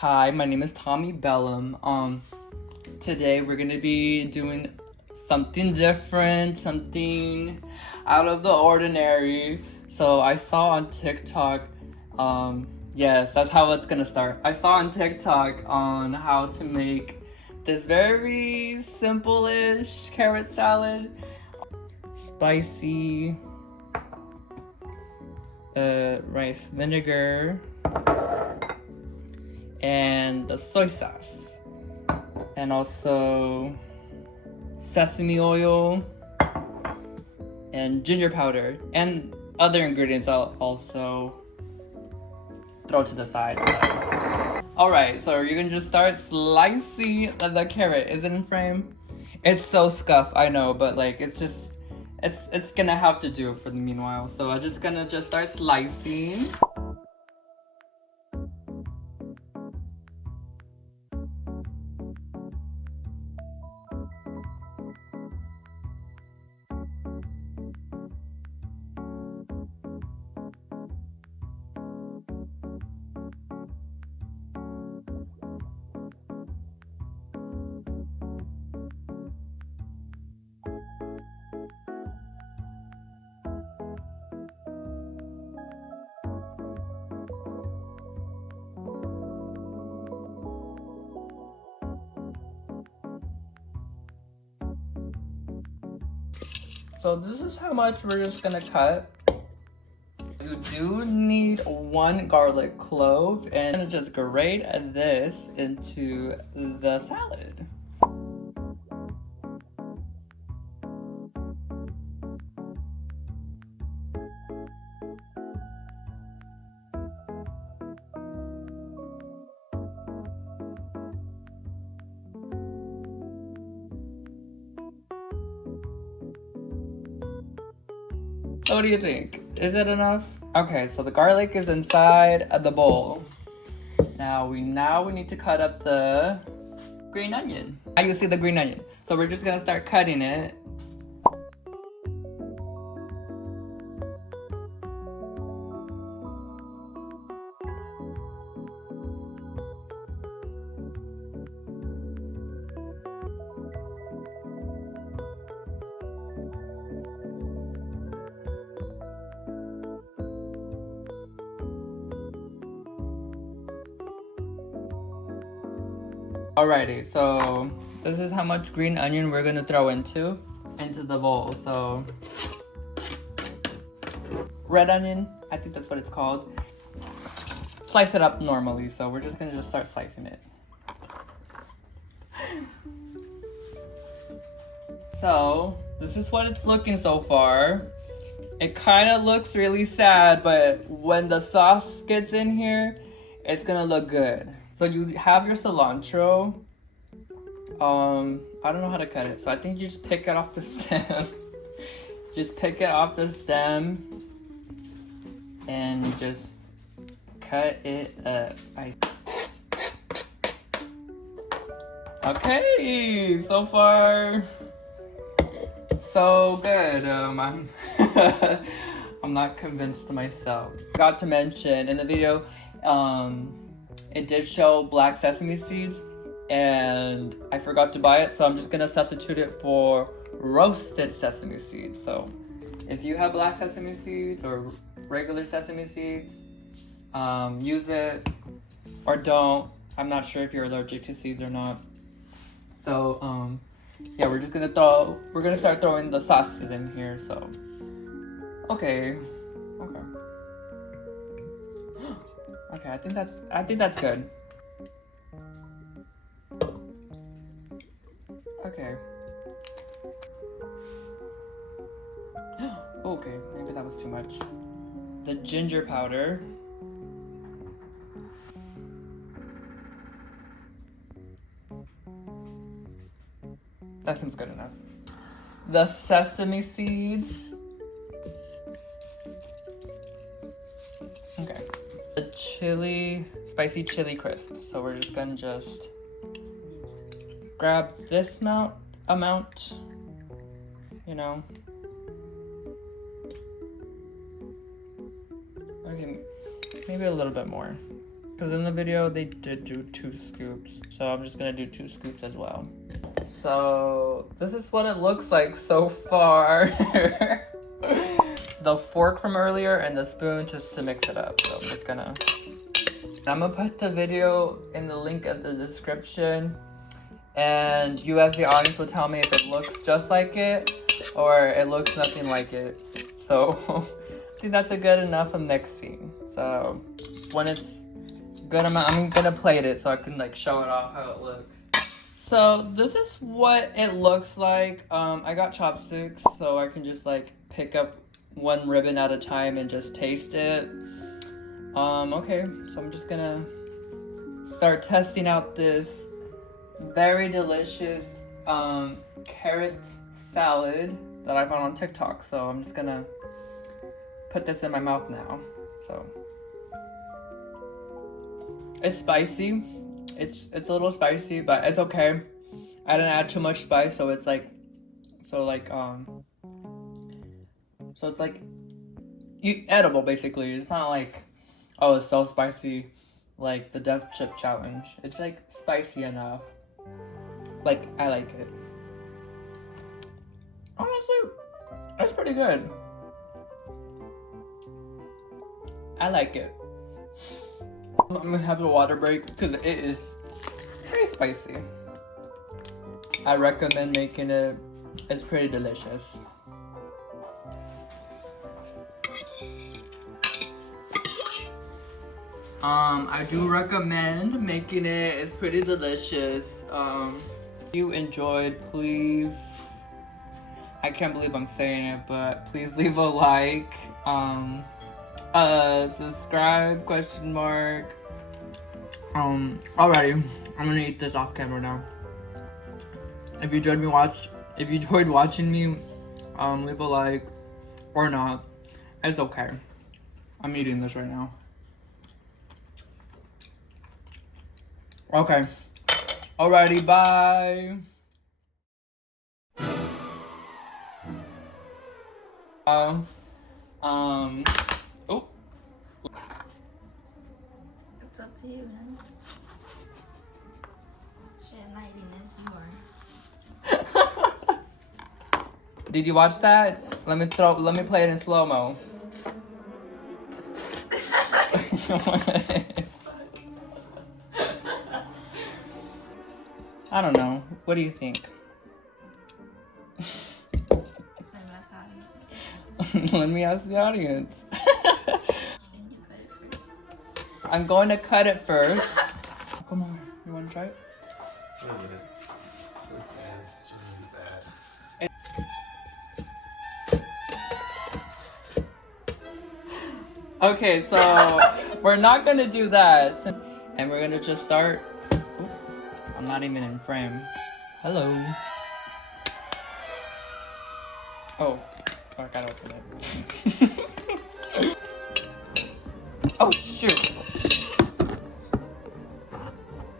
Hi, my name is Tomi Bellum. Today we're gonna be doing something different, something out of the ordinary. So I saw on TikTok, yes, that's how it's gonna start. I saw on TikTok on how to make this very simple-ish carrot salad. Spicy, rice vinegar, and the soy sauce, and also sesame oil and ginger powder, and other ingredients I'll also throw to the side. Alright, so you're gonna just start slicing the carrot. Is it in frame? It's so scuffed, I know, but like it's gonna have to do for the meanwhile. So I'm just gonna start slicing. So this is how much we're just gonna cut. You do need 1 garlic clove, and just grate this into the salad. So what do you think? Is it enough? Okay, so the garlic is inside of the bowl. Now we need to cut up the green onion. Now you see the green onion. So we're just gonna start cutting it. Alrighty, so this is how much green onion we're gonna throw into the bowl. So red onion, I think that's what it's called. Slice it up normally, so we're just gonna start slicing it. So this is what it's looking so far. It kind of looks really sad, but when the sauce gets in here, it's gonna look good. So you have your cilantro. I don't know how to cut it, so I think you just pick it off the stem. Just pick it off the stem and just cut it up. Okay, so far so good. I'm I'm not convinced myself. Forgot to mention in the video, it did show black sesame seeds, and I forgot to buy it, so I'm just gonna substitute it for roasted sesame seeds. So if you have black sesame seeds or regular sesame seeds, use it or don't. I'm not sure if you're allergic to seeds or not. So yeah, we're gonna start throwing the sauces in here. So okay. Okay, I think that's good. Okay. Okay, maybe that was too much. The ginger powder. That seems good enough. The sesame seeds. Okay. The spicy chili crisp. So we're just gonna grab this amount, you know. Okay, maybe a little bit more. Because in the video, they did do 2 scoops. So I'm just gonna do 2 scoops as well. So this is what it looks like so far. The fork from earlier and the spoon just to mix it up. So I'm gonna put the video in the link in the description. And you as the audience will tell me if it looks just like it or it looks nothing like it. So I think that's a good enough of mixing. So when it's good amount, I'm gonna plate it so I can like show it off how it looks. So this is what it looks like. I got chopsticks so I can just like pick up one ribbon at a time and just taste it. Okay, so I'm just gonna start testing out this very delicious carrot salad that I found on TikTok. So I'm just gonna put this in my mouth now. So it's spicy. It's a little spicy, but it's okay. I didn't add too much spice, so it's like edible basically. It's not like, oh, it's so spicy like the death chip challenge. It's like spicy enough. Like, I like it. Honestly, it's pretty good. I like it. I'm gonna have a water break because it is pretty spicy. I recommend making it. It's pretty delicious. I do recommend making it. It's pretty delicious. If you enjoyed, please, I can't believe I'm saying it, but please leave a like, subscribe, question mark. Alrighty, I'm gonna eat this off camera now. If you enjoyed watching me, leave a like, or not, it's okay. I'm eating this right now. Okay. Alrighty, bye. Oh. It's up to you, man. Shit, I'm not eating this more. Did you watch that? Let me play it in slow-mo. I don't know. What do you think? Let me ask the audience. I'm going to cut it first. Come on, you want to try it? Wait a minute. It's really bad. It's really bad. Okay, so we're not going to do that. And we're going to just start. Ooh, I'm not even in frame. Hello. Oh, I gotta open it. Oh, shoot.